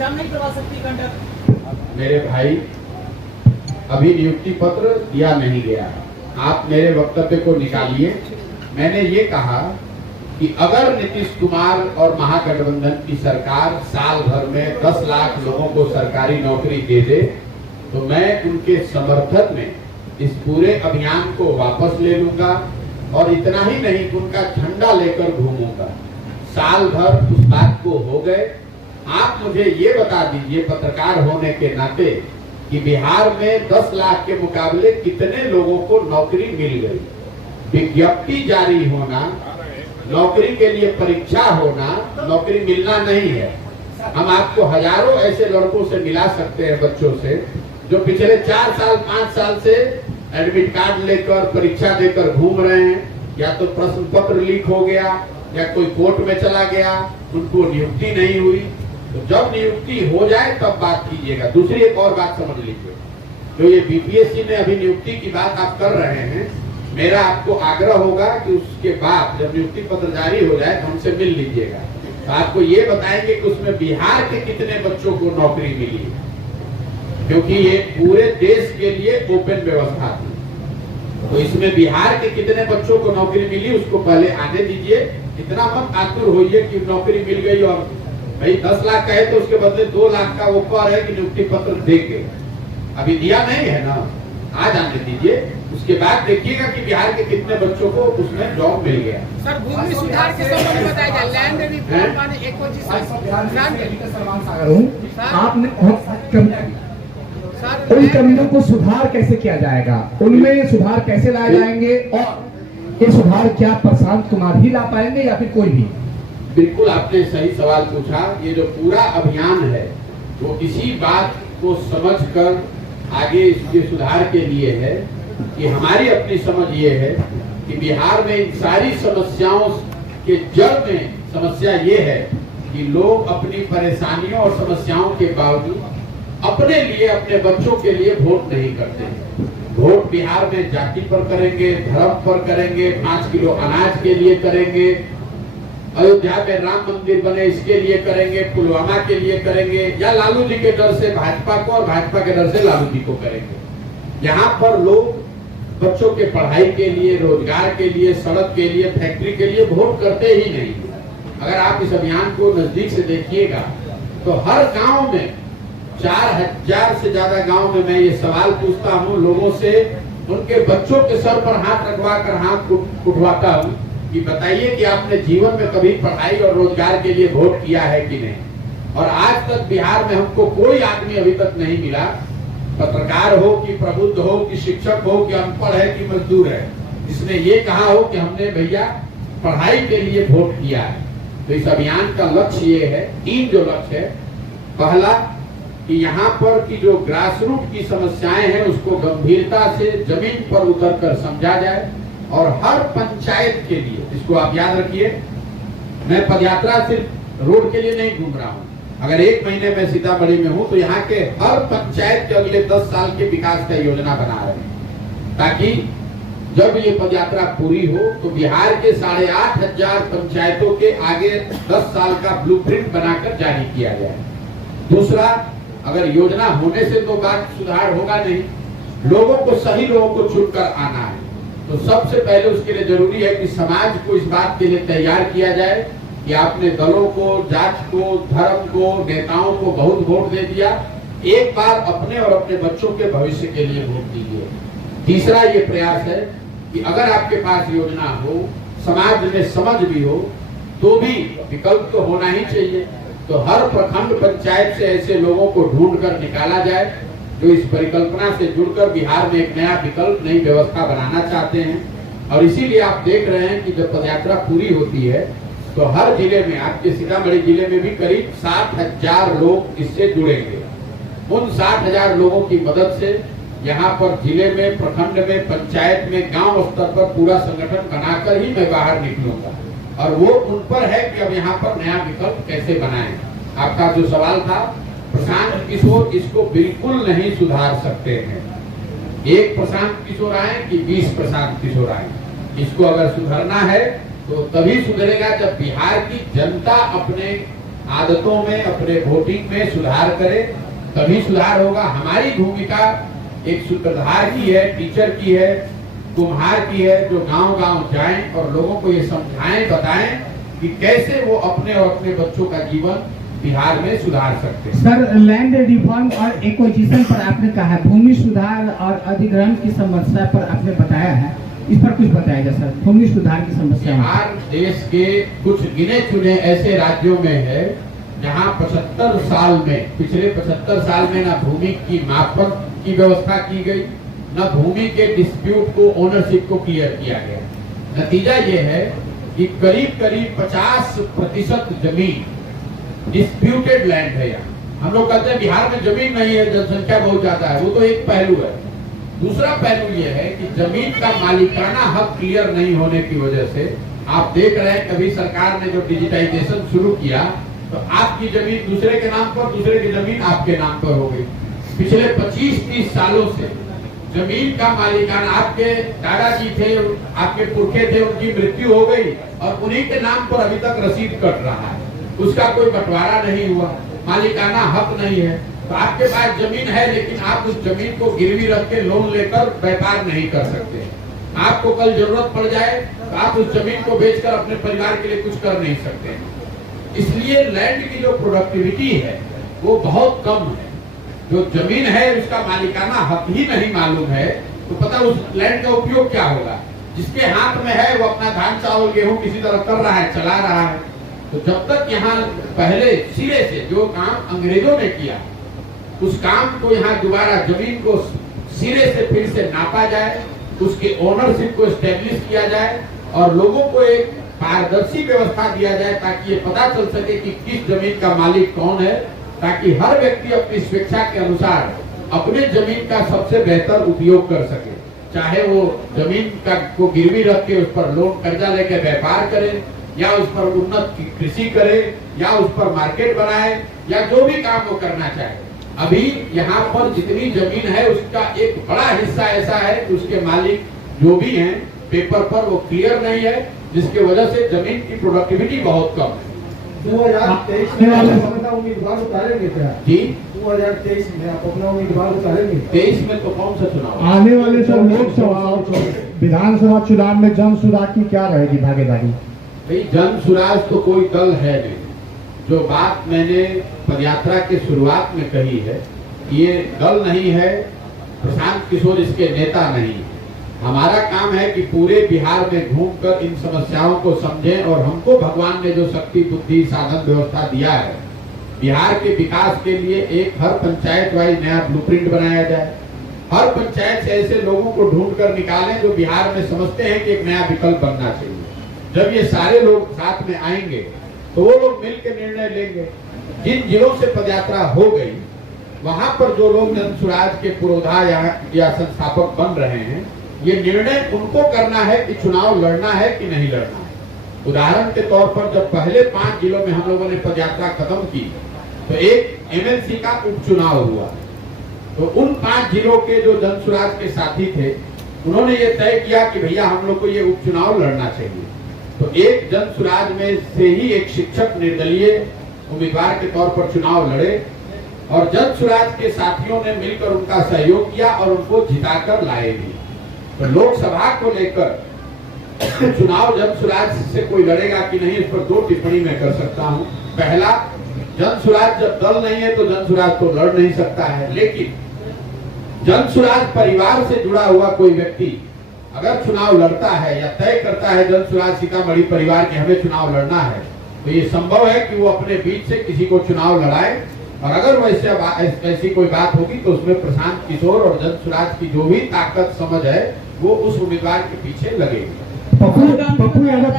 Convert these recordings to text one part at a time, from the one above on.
Exam नहीं करवा सकती कंडक्ट? मेरे भाई, अभी नियुक्ति पत्र दिया नहीं गया, आप मेरे वक्तव्य को निकालिए। मैंने ये कहा कि अगर नीतीश कुमार और महागठबंधन की सरकार साल भर में 10 लाख लोगों को सरकारी नौकरी दे दे तो मैं उनके समर्थन में इस पूरे अभियान को वापस ले लूंगा और इतना ही नहीं, उनका झंडा लेकर घूमूंगा। साल भर उस बात को हो गए। आप मुझे ये बता दीजिए पत्रकार होने के नाते कि बिहार में 10 लाख के मुकाबले कितने लोगों को नौकरी मिल गई। विज्ञप्ति जारी होना, नौकरी के लिए परीक्षा होना, नौकरी मिलना नहीं है। हम आपको हजारों ऐसे लड़कों से मिला सकते हैं, बच्चों से, जो पिछले 4 साल 5 साल से एडमिट कार्ड लेकर परीक्षा देकर घूम रहे हैं, या तो प्रश्न पत्र लीक हो गया या कोई कोर्ट में चला गया, उनको नियुक्ति नहीं हुई। तो जब नियुक्ति हो जाए तब बात कीजिएगा। दूसरी एक और बात समझ लीजिए, जो ये बीपीएससी ने अभी नियुक्ति की बात आप कर रहे हैं, मेरा आपको आग्रह होगा कि उसके बाद जब नियुक्ति पत्र जारी हो जाए तो हमसे मिल लीजिएगा, तो आपको ये बताएंगे कि उसमें बिहार के कितने बच्चों को नौकरी मिली है, क्योंकि ये पूरे देश के लिए ओपन व्यवस्था थी। तो इसमें बिहार के कितने बच्चों को नौकरी मिली उसको पहले आने दीजिए। इतना मत आतुर होइए कि नौकरी मिल गई और भाई 10 लाख का है तो उसके बदले 2 लाख का ऑफर है कि नियुक्ति पत्र देंगे। अभी दिया नहीं है ना, आज आने दीजिए, उसके बाद देखिएगा कि बिहार के कितने बच्चों को उसमें जॉब मिल गया। सर, भूमि सुधार के संबंध में बताया जाए, लैंड रिफॉर्म माने एक आपने उन कमियों को सुधार कैसे किया जाएगा, उनमें सुधार कैसे लाए जाएंगे, और ये सुधार क्या प्रशांत कुमार ही ला पाएंगे या फिर कोई भी? बिल्कुल आपने सही सवाल पूछा। ये जो पूरा अभियान है वो इसी बात को समझकर आगे इसके सुधार के लिए है कि हमारी अपनी समझ ये है कि बिहार में इन सारी समस्याओं के जड़ में समस्या ये है कि लोग अपनी परेशानियों और समस्याओं के बावजूद अपने लिए, अपने बच्चों के लिए वोट नहीं करते हैं। वोट बिहार में जाति पर करेंगे, धर्म पर करेंगे, 5 किलो अनाज के लिए करेंगे, अयोध्या में राम मंदिर बने इसके लिए करेंगे, पुलवामा के लिए करेंगे, या लालू जी के डर से भाजपा को और भाजपा के डर से लालू जी को करेंगे। यहाँ पर लोग बच्चों के पढ़ाई के लिए, रोजगार के लिए, सड़क के लिए, फैक्ट्री के लिए वोट करते ही नहीं। अगर आप इस अभियान को नजदीक से देखिएगा तो हर गांव में 4000 से ज्यादा गांव में मैं ये सवाल पूछता हूँ लोगों से, उनके बच्चों के सर पर हाथ रखवा कर हाथ उठवाता हूँ कि बताइए कि आपने जीवन में कभी पढ़ाई और रोजगार के लिए वोट किया है कि नहीं। और आज तक बिहार में हमको कोई आदमी अभी तक नहीं मिला, पत्रकार हो कि प्रबुद्ध हो कि शिक्षक हो कि अनपढ़ है कि मजदूर है, जिसने ये कहा हो कि हमने भैया पढ़ाई के लिए वोट किया है। तो इस अभियान का लक्ष्य ये है, 3 जो लक्ष्य है। पहला कि यहाँ पर की जो ग्रास रूट की समस्याएं हैं उसको गंभीरता से जमीन पर उतरकर समझा जाए, और हर पंचायत के लिए, इसको आप याद रखिए, मैं पदयात्रा सिर्फ रोड के लिए नहीं घूम रहा हूँ। अगर 1 महीने में सीतामढ़ी में हूँ तो यहाँ के हर पंचायत के अगले 10 साल के विकास का योजना बना रहे हैं, ताकि जब ये पदयात्रा पूरी हो तो बिहार के 8500 पंचायतों के आगे 10 साल का ब्लूप्रिंट बनाकर जारी किया जाए। दूसरा, अगर योजना होने से तो बात सुधार होगा नहीं, लोगों को, सही लोगों को चुनकर आना है। तो सबसे पहले उसके लिए जरूरी है कि समाज को इस बात के लिए तैयार किया जाए कि आपने दलों को, जात को, धर्म को, नेताओं को बहुत वोट दे दिया, एक बार अपने और अपने बच्चों के भविष्य के लिए वोट दीजिए। तीसरा ये प्रयास है कि अगर आपके पास योजना हो, समाज में समझ भी हो, तो भी विकल्प तो होना ही चाहिए। तो हर प्रखंड पंचायत से ऐसे लोगों को ढूंढकर निकाला जाए जो इस परिकल्पना से जुड़कर बिहार में एक नया विकल्प, नई व्यवस्था बनाना चाहते हैं। और इसीलिए आप देख रहे हैं कि जब पदयात्रा पूरी होती है तो हर जिले में, आपके सीतामढ़ी जिले में भी करीब 60,000 लोग इससे जुड़ेंगे। उन 60,000 लोगों की मदद से यहाँ पर जिले में, प्रखंड में, पंचायत में, गांव स्तर पर पूरा संगठन बनाकर ही मैं बाहर निकलूंगा। और वो उन पर है कि अब यहाँ पर नया विकल्प कैसे बनाएं। आपका जो सवाल था, प्रशांत किशोर इसको बिल्कुल नहीं सुधार सकते हैं। 1 प्रशांत किशोर आए कि 20 प्रशांत किशोर आए, इसको अगर सुधारना है तो तभी सुधरेगा जब बिहार की जनता अपने आदतों में, अपने वोटिंग में सुधार करे, तभी सुधार होगा। हमारी भूमिका एक सूत्रधार की है, टीचर की है, कुम्हार की है, जो गांव-गांव जाएं और लोगों को ये समझाएं, बताएं कि कैसे वो अपने और अपने बच्चों का जीवन बिहार में सुधार सकते हैं। सर, लैंड रिफॉर्म और एक्विजिशन पर आपने कहा है, भूमि सुधार और अधिग्रहण की समस्या पर आपने बताया है, इस पर कुछ बताएगा सर? भूमि सुधार की समस्या बिहार देश के कुछ गिने चुने ऐसे राज्यों में है जहां 75 साल में, पिछले 75 साल में ना भूमि की मापक की व्यवस्था की गई, न भूमि के डिस्प्यूट को, ओनरशिप को क्लियर किया गया। नतीजा ये है कि करीब करीब 50% जमीन डिस्प्यूटेड लैंड है। यहाँ हम लोग कहते हैं बिहार में जमीन नहीं है, जनसंख्या बहुत ज्यादा है, वो तो एक पहलू है। दूसरा पहलू ये है कि जमीन का मालिकाना हक क्लियर नहीं होने की वजह से आप देख रहे हैं, कभी सरकार ने जो डिजिटाइजेशन शुरू किया तो आपकी जमीन दूसरे के नाम पर, दूसरे की जमीन आपके नाम पर हो गई। पिछले 25-30 सालों से जमीन का मालिकाना, आपके दादाजी थे, आपके पुरखे थे, उनकी मृत्यु हो गई और उन्हीं के नाम पर अभी तक रसीद कट रहा है, उसका कोई बंटवारा नहीं हुआ, मालिकाना हक नहीं है। तो आपके पास जमीन है लेकिन आप उस जमीन को गिरवी रख के लोन लेकर व्यापार नहीं कर सकते। आपको कल जरूरत पड़ जाए तो आप उस जमीन को बेचकर अपने परिवार के लिए कुछ कर नहीं सकते। इसलिए लैंड की जो प्रोडक्टिविटी है वो बहुत कम है। जो जमीन है उसका मालिकाना हक ही नहीं मालूम है तो पता उस लैंड का उपयोग क्या होगा। जिसके हाथ में है वो अपना धान चावल गेहूं किसी तरह कर रहा है, चला रहा है। तो जब तक यहाँ पहले सिरे से जो काम अंग्रेजों ने किया उस काम को यहाँ दोबारा जमीन को सिरे से फिर से नापा जाए, उसके ओनरशिप को एस्टेब्लिश किया जाए और लोगों को एक पारदर्शी व्यवस्था दिया जाए ताकि ये पता चल सके कि किस जमीन का मालिक कौन है, ताकि हर व्यक्ति अपनी स्वेच्छा के अनुसार अपने जमीन का सबसे बेहतर उपयोग कर सके। चाहे वो जमीन का को गिरवी रख के उस पर लोन कर्जा लेके व्यापार करे या उस पर उन्नत कृषि करे या उस पर मार्केट बनाए या जो भी काम वो करना चाहे। अभी यहाँ पर जितनी जमीन है उसका एक बड़ा हिस्सा ऐसा है कि उसके मालिक जो भी हैं पेपर पर वो क्लियर नहीं है, जिसके वजह से जमीन की प्रोडक्टिविटी बहुत कम है। 2023 में आप अपना उम्मीदवार उतारेंगे क्या? जी 2023 में आप अपना उम्मीदवार उतारेंगे? 23 में तो कौन सा चुनाव? आने वाले सर लोकसभा और विधानसभा चुनाव में जन सुराग की क्या रहेगी भागीदारी? भाई जन सुराज तो कोई दल है नहीं। जो बात मैंने पदयात्रा के शुरुआत में कही है, ये दल नहीं है, प्रशांत किशोर इसके नेता नहीं है। हमारा काम है कि पूरे बिहार में घूमकर इन समस्याओं को समझें और हमको भगवान ने जो शक्ति बुद्धि साधन व्यवस्था दिया है, बिहार के विकास के लिए एक हर पंचायत वाइज नया ब्लूप्रिंट बनाया जाए। हर पंचायत से ऐसे लोगों को ढूंढ कर निकालें जो बिहार में समझते हैं कि एक नया विकल्प बनना चाहिए। जब ये सारे लोग साथ में आएंगे तो वो लोग मिलकर निर्णय लेंगे। जिन जिलों से पदयात्रा हो गई वहां पर जो लोग जन सुराज के पुरोधा या संस्थापक बन रहे हैं, ये निर्णय उनको करना है कि चुनाव लड़ना है कि नहीं लड़ना है। उदाहरण के तौर पर जब पहले 5 जिलों में हम लोगों ने पदयात्रा खत्म की तो एक एमएलसी का उपचुनाव हुआ। तो उन 5 जिलों के जो जन सुराज के साथी थे उन्होंने ये तय किया कि भैया हम लोग को ये उपचुनाव लड़ना चाहिए। तो एक जन सुराज में से ही एक शिक्षक निर्दलीय उम्मीदवार के तौर पर चुनाव लड़े और जन सुराज के साथियों ने मिलकर उनका सहयोग किया और उनको जिताकर लाए भी। तो लोकसभा को लेकर चुनाव जन सुराज से कोई लड़ेगा कि नहीं, इस पर 2 टिप्पणी मैं कर सकता हूं। पहला, जन सुराज जब दल नहीं है तो जन सुराज तो लड़ नहीं सकता है, लेकिन जन सुराज परिवार से जुड़ा हुआ कोई व्यक्ति अगर चुनाव लड़ता है या तय करता है जन सुराज सीतामढ़ी परिवार के हमें चुनाव लड़ना है, तो ये संभव है कि वो अपने बीच से किसी को चुनाव लड़ाए। और अगर वैसे ऐसी कोई बात होगी तो उसमें प्रशांत किशोर और जन सुराज की जो भी ताकत समझ है वो उस उम्मीदवार के पीछे लगेगी। पप्पू यादव,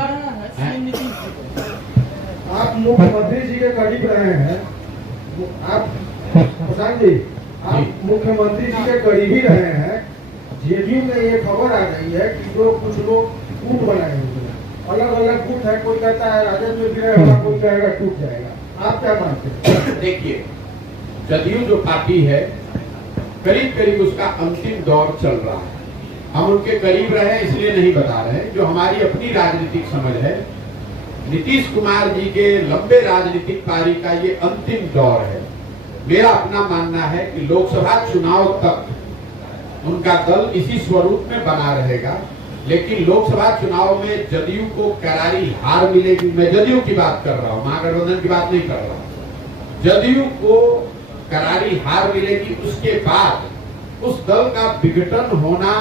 आप मुख्यमंत्री जी के करीब रहे हैं, आप प्रशांत जी आप मुख्यमंत्री जी के करीब ही रहे हैं। जेडीयू में ये खबर आ गई है कि जो कुछ लोग गुट बनाए हुए हैं, अलग अलग गुट है, कोई कहता है राजद में भी रहेगा, कोई कहेगा टूट जाएगा, आप क्या मानते हैं? देखिए, जदयू जो पार्टी है करीब करीब उसका अंतिम दौर चल रहा है। हम उनके करीब रहे इसलिए नहीं बता रहे, जो हमारी अपनी राजनीतिक समझ है नीतीश कुमार जी के लंबे राजनीतिक पारी का ये अंतिम दौर है। मेरा अपना मानना है कि लोकसभा चुनाव तक उनका दल इसी स्वरूप में बना रहेगा, लेकिन लोकसभा चुनाव में जदयू को करारी हार मिलेगी। मैं जदयू की बात कर रहा हूं, महागठबंधन की बात नहीं कर रहा हूं। जदयू को करारी हार मिलेगी, उसके बाद उस दल का विघटन होना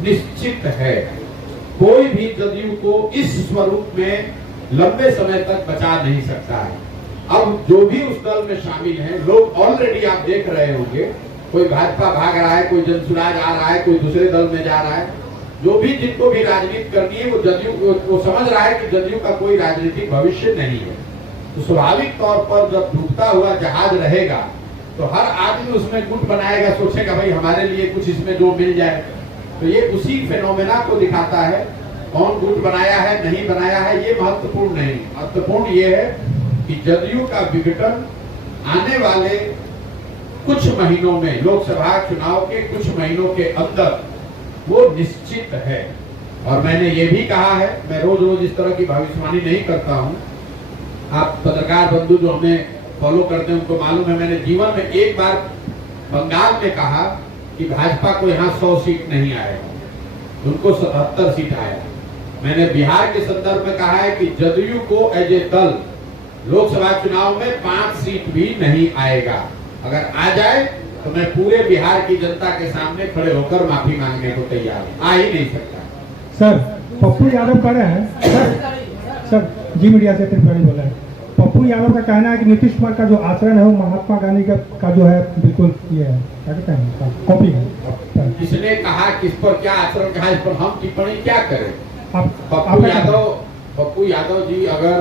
निश्चित है। कोई भी जदयू को इस स्वरूप में लंबे समय तक बचा नहीं सकता है। अब जो भी उस दल में शामिल हैं, लोग ऑलरेडी आप देख रहे होंगे, कोई भाजपा भाग रहा है, कोई जनसुराज आ रहा है, कोई दूसरे दल में जा रहा है। जो भी जिनको भी राजनीति करनी है, वो जदयू वो समझ रहा है कि जदयू का कोई राजनीतिक भविष्य नहीं है। तो स्वाभाविक तौर पर जब डूबता हुआ जहाज रहेगा तो हर आदमी उसमें गुट बनाएगा, सोचेगा भाई हमारे लिए कुछ इसमें जो मिल जाए। तो ये उसी फेनोमेना को दिखाता है। कौन गुट बनाया है नहीं बनाया है ये महत्वपूर्ण नहीं, महत्वपूर्ण ये है कि जदयू का विघटन आने वाले कुछ महीनों में, लोकसभा चुनाव के कुछ महीनों के अंदर वो निश्चित है। और मैंने ये भी कहा है, मैं रोज रोज इस तरह की भविष्यवाणी नहीं करता हूं। आप पत्रकार बंधु जो हमें फॉलो करते हैं उनको मालूम है, मैंने जीवन में एक बार बंगाल में कहा कि भाजपा को यहाँ 100 सीट नहीं आएगा, उनको 77 सीट आया। मैंने बिहार के संदर्भ में कहा है कि जदयू को एज ए दल लोकसभा चुनाव में 5 सीट भी नहीं आएगा। अगर आ जाए तो मैं पूरे बिहार की जनता के सामने खड़े होकर माफी मांगने को तैयार हूं। आ ही नहीं सकता। सर, पप्पू यादव कह रहे हैं सर जी मीडिया से त्रिपुरारी बोला है, पप्पू यादव का कहना है कि नीतीश कुमार का जो आचरण है वो महात्मा गांधी का जो है बिल्कुल ये है, क्या कहते हैं, कॉपी है। किसने कहा, किस पर क्या आचरण कहा, इस पर हम टिप्पणी क्या करें? पप्पू यादव जी अगर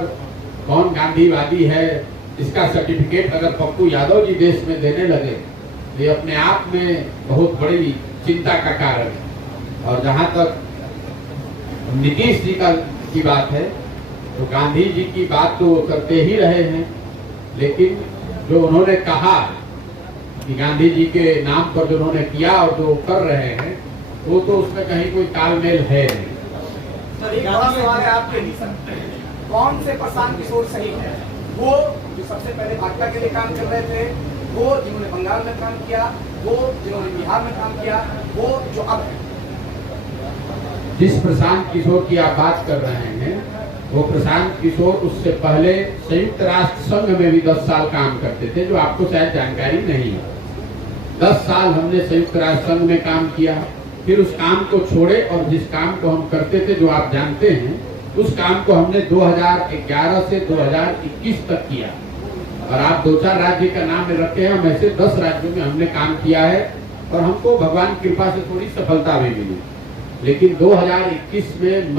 कौन गांधीवादी है इसका सर्टिफिकेट अगर पप्पू यादव जी देश में देने लगे तो ये अपने आप में बहुत बड़ी चिंता का कारण है। और जहां तक नीतीश जी की बात है तो गांधी जी की बात तो वो करते ही रहे हैं, लेकिन जो उन्होंने कहा कि गांधी जी के नाम पर जो उन्होंने किया और जो कर रहे हैं वो तो उसमें कहीं कोई तालमेल है नहीं। सर, एक बड़ा सवाल है आपके लिए, कौन से प्रशांत किशोर सही है? वो जो सबसे पहले भाजपा के लिए काम कर रहे थे, वो जिन्होंने बंगाल में काम किया, वो जिन्होंने बिहार में काम किया, वो जो अब है? जिस प्रशांत किशोर की आप बात कर रहे हैं वो प्रशांत किशोर उससे पहले संयुक्त राष्ट्र संघ में भी 10 साल काम करते थे, जो आपको शायद जानकारी नहीं है। 10 साल हमने संयुक्त राष्ट्र संघ में काम किया, फिर उस काम को छोड़े और जिस काम को हम करते थे जो आप जानते हैं, उस काम को हमने 2011 से 2021 तक किया। और आप 2-4 राज्य का नाम रखे हैं, हम ऐसे 10 राज्यों में हमने काम किया है और हमको भगवान की कृपा से थोड़ी सफलता भी मिली। लेकिन 2021 में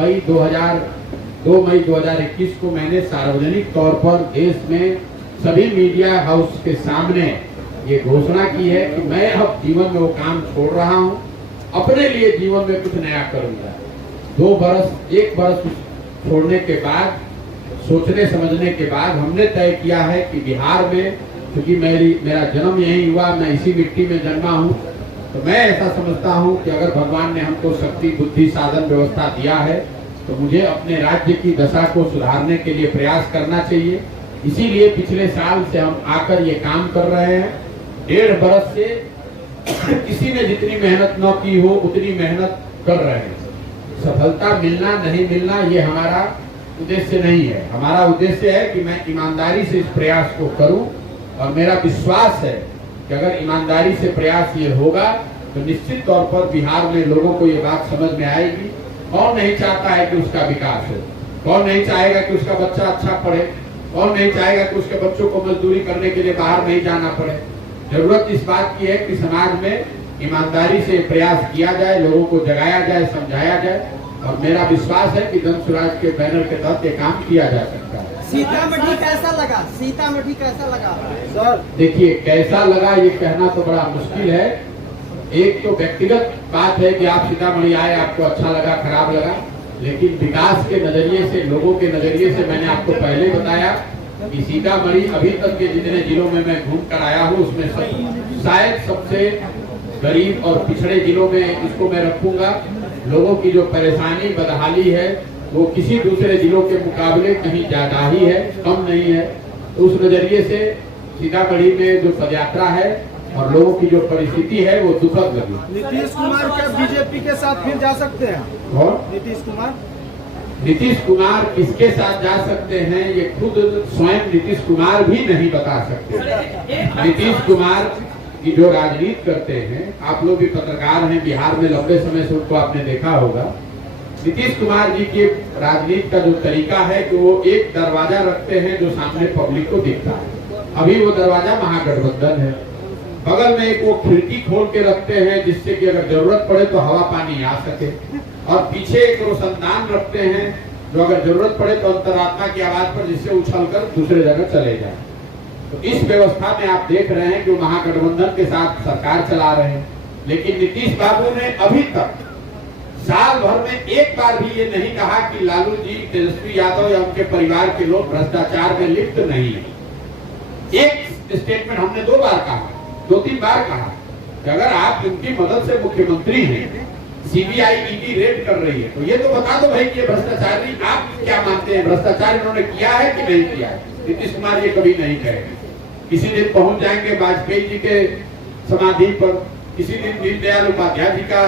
दो मई 2021 को मैंने सार्वजनिक तौर पर देश में सभी मीडिया हाउस के सामने ये घोषणा की है कि मैं अब जीवन में वो काम छोड़ रहा हूँ, अपने लिए जीवन में कुछ नया करूंगा। 1 बरस छोड़ने के बाद, सोचने समझने के बाद हमने तय किया है कि बिहार में, क्योंकि मेरा जन्म यही हुआ, मैं इसी मिट्टी में जन्मा हूँ, तो मैं ऐसा समझता हूँ कि अगर भगवान ने हमको शक्ति, बुद्धि, साधन, व्यवस्था दिया है तो मुझे अपने राज्य की दशा को सुधारने के लिए प्रयास करना चाहिए। इसीलिए पिछले साल से हम आकर ये काम कर रहे हैं। 1.5 बरस से किसी ने जितनी मेहनत न की हो उतनी मेहनत कर रहे हैं। सफलता मिलना नहीं मिलना ये हमारा उद्देश्य नहीं है। हमारा उद्देश्य है कि मैं ईमानदारी से इस प्रयास को करूं और मेरा विश्वास है कि अगर ईमानदारी से प्रयास ये होगा तो निश्चित तौर पर बिहार में लोगों को ये बात समझ में आएगी। कौन नहीं चाहता है कि उसका विकास हो? कौन नहीं चाहेगा कि उसका बच्चा अच्छा पढ़े? कौन नहीं चाहेगा कि उसके बच्चों को मजदूरी करने के लिए बाहर नहीं जाना पड़े? जरूरत इस बात की है कि समाज में ईमानदारी से प्रयास किया जाए, लोगों को जगाया जाए, समझाया जाए। और मेरा विश्वास है कि जन स्वराज के बैनर के तहत ये काम किया जा सकता है। सीतामढ़ी कैसा लगा? सीतामढ़ी कैसा लगा सर? देखिए, कैसा लगा ये कहना तो बड़ा मुश्किल है। एक तो व्यक्तिगत बात है कि आप सीतामढ़ी आए, आपको अच्छा लगा, खराब लगा, लेकिन विकास के नजरिए से, लोगों के नजरिए से मैंने आपको पहले बताया कि सीतामढ़ी अभी तक के जितने जिलों में मैं घूम कर आया हूँ उसमें शायद सबसे गरीब और पिछड़े जिलों में इसको मैं रखूंगा। लोगों की जो परेशानी, बदहाली है वो किसी दूसरे जिलों के मुकाबले कहीं ज्यादा ही है, कम नहीं है। तो उस नजरिए से सीतामढ़ी में जो पदयात्रा है और लोगों की जो परिस्थिति है वो दुखद लगी। नीतीश कुमार क्या बीजेपी के साथ फिर जा सकते हैं? और नीतीश कुमार किसके साथ जा सकते हैं ये खुद स्वयं नीतीश कुमार भी नहीं बता सकते। नीतीश कुमार की जो राजनीति करते हैं, आप लोग भी पत्रकार हैं, बिहार में लंबे समय से उनको आपने देखा होगा। नीतीश कुमार जी की राजनीति का जो तरीका है कि वो एक दरवाजा रखते हैं जो सामने पब्लिक को दिखता है। अभी वो दरवाजा महागठबंधन है, बगल में एक वो खिड़की खोल के रखते हैं जिससे कि अगर जरूरत पड़े तो हवा पानी आ सके, और पीछे एक रोशनदान रखते हैं जो अगर जरूरत पड़े तो अंतरात्मा की आवाज पर जिससे उछलकर दूसरे जगह चले जाए। तो इस व्यवस्था में आप देख रहे हैं कि वो महागठबंधन के साथ सरकार चला रहे हैं, लेकिन नीतीश बाबू ने अभी तक साल भर में एक बार भी ये नहीं कहा कि लालू जी, तेजस्वी यादव या उनके परिवार के लोग भ्रष्टाचार में लिप्त नहीं है। एक स्टेटमेंट हमने 2 बार कहा, 2-3 बार कहा कि अगर आप उनकी मदद से मुख्यमंत्री हैं, सीबीआई ईडी रेड कर रही है, तो ये तो बता दो भाई कि ये भ्रष्टाचार नहीं। आप क्या मानते हैं, भ्रष्टाचार इन्होंने किया है कि नहीं किया है? नीतीश कुमार ये कभी नहीं कहेंगे। किसी दिन पहुंच जाएंगे वाजपेयी जी के समाधि पर, किसी दिन दीनदयाल उपाध्याय जी का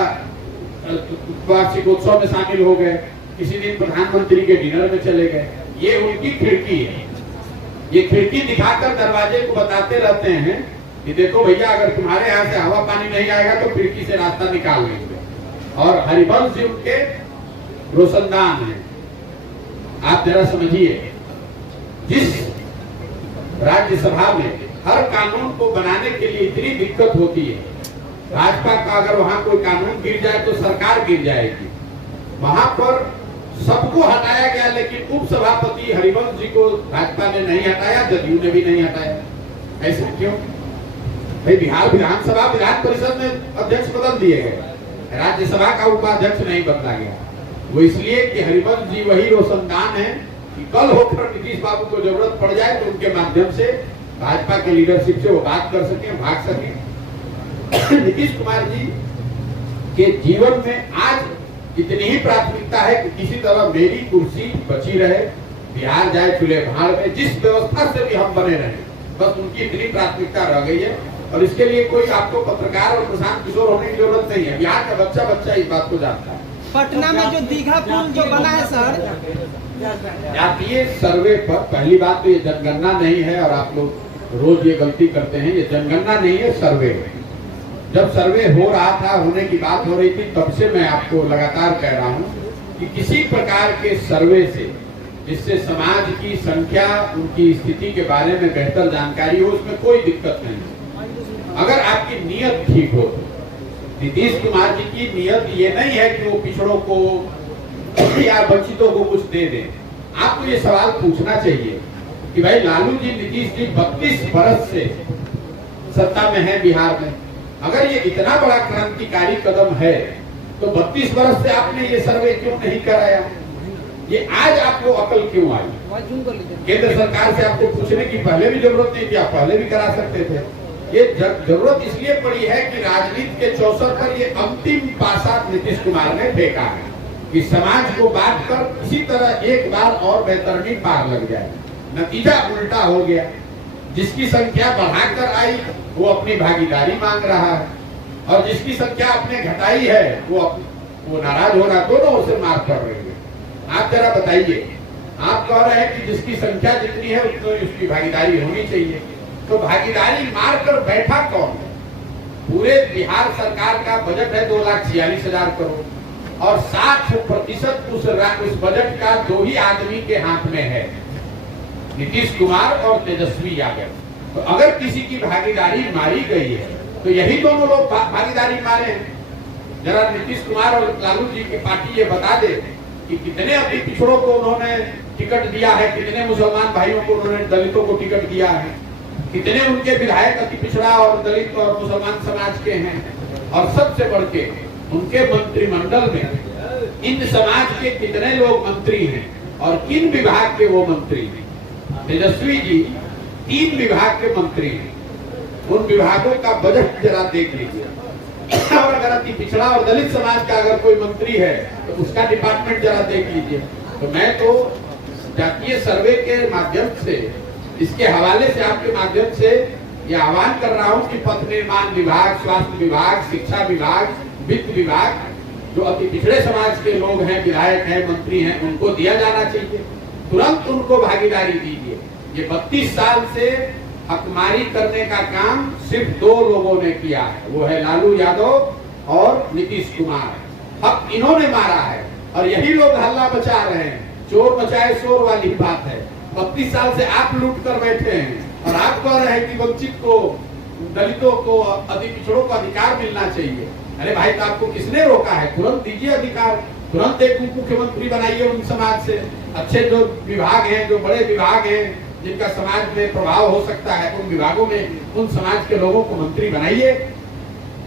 वार्षिकोत्सव में शामिल हो गए, किसी दिन प्रधानमंत्री के डिनर में चले गए। ये उनकी खिड़की है, ये खिड़की दिखाकर दरवाजे को बताते रहते हैं कि देखो भैया, अगर तुम्हारे यहाँ से हवा पानी नहीं आएगा तो खिड़की से रास्ता निकाल लेंगे। और हरिवंश जी उनके रोशनदान है। आप जरा समझिए, जिस राज्यसभा में हर कानून को बनाने के लिए इतनी दिक्कत होती है, भाजपा का अगर वहां कोई कानून गिर जाए तो सरकार गिर जाएगी, वहां पर सबको हटाया गया, लेकिन उप सभापति हरिवंश जी को भाजपा ने नहीं हटाया, जदयू ने भी नहीं हटाया। ऐसा क्यों भाई? बिहार विधानसभा विधान परिषद में अध्यक्ष बदल दिए गए, राज्यसभा का उपाध्यक्ष नहीं बदला गया। वो इसलिए कि हरिवंश जी वही रोशनदान है कि कल होकर नीतीश बाबू को जरूरत पड़ जाए तो उनके माध्यम से भाजपा के लीडरशिप से वो बात कर सके, भाग सके। नीतीश कुमार जी के जीवन में आज इतनी ही प्राथमिकता है कि किसी तरह मेरी कुर्सी बची रहे, बिहार जाए चूल्हे भाड़ में, जिस व्यवस्था से भी हम बने रहे, बस उनकी इतनी प्राथमिकता रह गई है। और इसके लिए कोई आपको पत्रकार और प्रशांत किशोर होने की जरूरत नहीं है, बिहार का बच्चा बच्चा इस बात को जानता है। पटना में जो दीघा पुल जो बना है सर, जातीय सर्वे पर पहली बात तो ये जनगणना नहीं है, और आप लोग रोज ये गलती करते हैं, ये जनगणना नहीं है, सर्वे है। जब सर्वे हो रहा था, होने की बात हो रही थी, तब से मैं आपको लगातार कह रहा हूँ कि किसी प्रकार के सर्वे से जिससे समाज की संख्या, उनकी स्थिति के बारे में बेहतर जानकारी हो, उसमें कोई दिक्कत नहीं है, अगर आपकी नीयत ठीक हो। नीतीश कुमार जी की नीयत ये नहीं है कि वो पिछड़ों को या वंचितों को कुछ दे दें। आपको ये सवाल पूछना चाहिए कि भाई लालू जी, नीतीश जी 32 वर्ष से सत्ता में है बिहार में, अगर ये इतना बड़ा क्रांतिकारी कदम है तो 32 वर्ष से आपने ये सर्वे क्यों नहीं कराया? ये आज आपको अकल क्यों आई? केंद्र सरकार से आपको पूछने की पहले भी जरूरत नहीं थी, आप पहले भी करा सकते थे। ये जरूरत इसलिए पड़ी है कि राजनीति के चौसर पर ये अंतिम पासा नीतीश कुमार ने फेंका है कि समाज को बांट कर किसी तरह एक बार और बेहतरनी पार लग जाए। नतीजा उल्टा हो गया, जिसकी संख्या बढ़ाकर आई वो अपनी भागीदारी मांग रहा है, और जिसकी संख्या आपने घटाई है वो नाराज हो रहा है, दोनों उसे मार कर रही है। आप जरा बताइए, आप कह रहे हैं कि जिसकी संख्या जितनी है उतनी उसकी भागीदारी होनी चाहिए, तो भागीदारी मारकर बैठा कौन है? पूरे बिहार सरकार का बजट है 2,46,000 करोड़, और 60% उस बजट का 2 ही आदमी के हाथ में है, नीतीश कुमार और तेजस्वी यादव। तो अगर किसी की भागीदारी मारी गई है तो यही दोनों लोग भागीदारी मारे हैं। जरा नीतीश कुमार और लालू जी की पार्टी ये बता दे कि कितने अभी पिछड़ों को उन्होंने टिकट दिया है, कितने मुसलमान भाइयों को उन्होंने, दलितों को टिकट दिया है, कितने उनके विधायक अति पिछड़ा और दलित और मुसलमान समाज के हैं, और सबसे बढ़ के उनके मंत्रिमंडल में इन समाज के कितने लोग मंत्री हैं और किन विभाग के वो मंत्री हैं। तेजस्वी जी 3 विभाग के मंत्री हैं, उन विभागों का बजट जरा देख लीजिए। और अगर अति पिछड़ा और दलित समाज का अगर कोई मंत्री है तो उसका डिपार्टमेंट जरा देख लीजिए। तो मैं तो जातीय सर्वे के माध्यम से, इसके हवाले से, आपके माध्यम से यह आह्वान कर रहा हूं कि पथ निर्माण विभाग, स्वास्थ्य विभाग, शिक्षा विभाग, वित्त विभाग, जो अति पिछड़े समाज के लोग हैं, विधायक हैं, मंत्री हैं, उनको दिया जाना चाहिए। तुरंत उनको भागीदारी दीजिए। ये 32 साल से हकमारी करने का काम सिर्फ 2 लोगों ने किया है, वो है लालू यादव और नीतीश कुमार। हक इन्होंने मारा है और यही लोग हल्ला मचा रहे हैं। चोर मचाए शोर वाली बात है। 32 साल से आप लूट कर बैठे हैं और आप कह रहे हैं कि वंचित को, दलितों को, अति पिछड़ों को अधिकार मिलना चाहिए। अरे भाई, तो आपको किसने रोका है? तुरंत दीजिए अधिकार, तुरंत एक मुख्यमंत्री बनाइए उन समाज से। अच्छे जो विभाग हैं, जो बड़े विभाग हैं, जिनका समाज में प्रभाव हो सकता है, उन विभागों में उन समाज के लोगों को मंत्री बनाइए।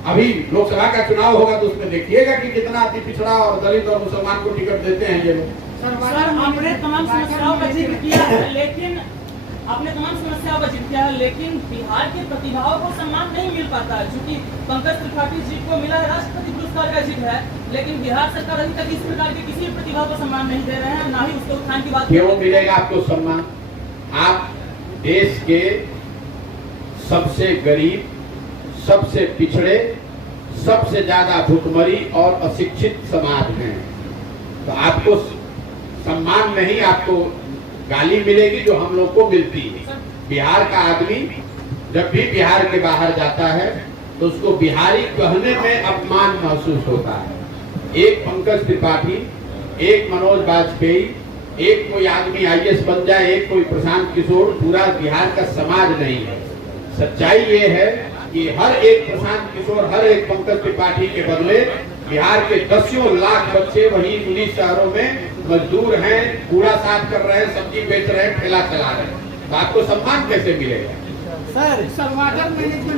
अभी लोकसभा का चुनाव होगा तो उसमें देखिएगा कि कितना अति पिछड़ा और दलित और मुसलमान को टिकट देते हैं ये लोग। सर, आपने तमाम समस्याओं का जिक्र किया है, लेकिन बिहार के प्रतिभाओं को सम्मान नहीं मिल पाता है। चूंकि पंकज त्रिपाठी जी को मिला है राष्ट्रपति पुरस्कार का जिक्र है, लेकिन बिहार सरकार अभी तक इस प्रकार के किसी प्रतिभा को सम्मान नहीं दे रहे हैं, ना ही उसके उत्थान की बात। क्यों मिलेगा आपको सम्मान? आप देश के सबसे गरीब, सबसे पिछड़े, सबसे ज्यादा भुखमरी और अशिक्षित समाज में, तो आपको सम्मान नहीं, आपको गाली मिलेगी जो हम लोग को मिलती है। बिहार का आदमी जब भी बिहार के बाहर जाता है तो उसको बिहारी कहने में अपमान महसूस होता है। एक पंकज त्रिपाठी, एक मनोज वाजपेयी, एक कोई आदमी IAS बन जाए, एक कोई प्रशांत किशोर, पूरा बिहार का समाज नहीं है। सच्चाई ये है कि हर एक प्रशांत किशोर, हर एक पंकज त्रिपाठी के बदले बिहार के 10 लाख बच्चे वही 19 शहरों में मजदूर हैं, कूड़ा साफ कर रहे हैं, सब्जी बेच रहे हैं, ठेला चला रहे हैं। तो आपको सम्मान कैसे मिलेगा? Sir, water management